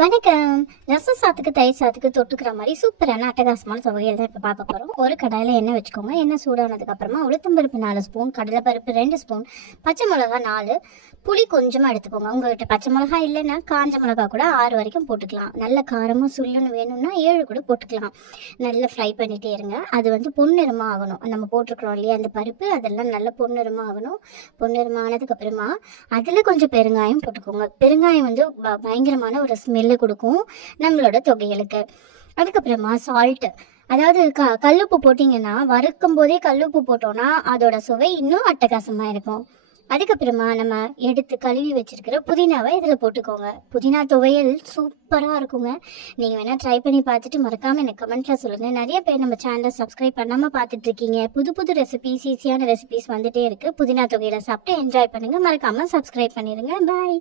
வணக்கம். ரசம் சாத்துக்கு தயிர் சாத்துக்கு தொட்டுக்கிற மாதிரி சூப்பரான அட்டகாசமான துவையல் தான் இப்போ பார்க்க போகிறோம். ஒரு கடாயில் எண்ணெய் வச்சுக்கோங்க. எண்ணெய் சூடானதுக்கப்புறமா உளுத்தம்பருப்பு 4 ஸ்பூன், கடலைப்பருப்பு 2 ஸ்பூன், பச்சை மிளகா 4, புளி கொஞ்சமாக எடுத்துக்கோங்க. உங்கள்கிட்ட பச்சை மிளகா இல்லைன்னா காஞ்ச மிளகா கூட 6 வரைக்கும் போட்டுக்கலாம். நல்ல காரமாக சுல்லுன்னு வேணும்னா 7 கூட போட்டுக்கலாம். நல்லா ஃப்ரை பண்ணிகிட்டே இருங்க. அது பொன்னிறமாக ஆகணும். நம்ம போட்டிருக்கிறோம் இல்லையா அந்த பருப்பு, அதெல்லாம் நல்ல பொன்னிறமாக ஆகணும். பொன்னிறமாக ஆனதுக்கப்புறமா அதில் கொஞ்சம் பெருங்காயம் போட்டுக்கோங்க. பெருங்காயம் பயங்கரமான ஒரு ஸ்மெல் கொடுக்கும் நம்மளோட தொகைகளுக்கு. அதுக்கப்புறமா சால்ட், அதாவது கல்லுப்பு போட்டிங்கன்னா, வறுக்கும் போதே கல்லுப்பு போட்டோம்னா அதோட சுவை இன்னும் அட்டகாசமாக இருக்கும். அதுக்கப்புறமா நம்ம எடுத்து கழுவி வச்சிருக்கிற புதினாவை இதில் போட்டுக்கோங்க. புதினா துவையல் சூப்பராக இருக்குங்க. நீங்கள் வேணால் ட்ரை பண்ணி பார்த்துட்டு மறக்காமல் எனக்கு கமெண்ட்டில் சொல்லுங்கள். நிறைய பேர் நம்ம சேனலை சப்ஸ்கிரைப் பண்ணாமல் பார்த்துட்டு இருக்கீங்க. புது புது ரெசிபிஸ், ஈஸியான ரெசிபிஸ் வந்துகிட்டே இருக்குது. புதினா துவையலை சாப்பிட்டு என்ஜாய் பண்ணுங்கள். மறக்காமல் சப்ஸ்கிரைப் பண்ணிடுங்க. பாய்.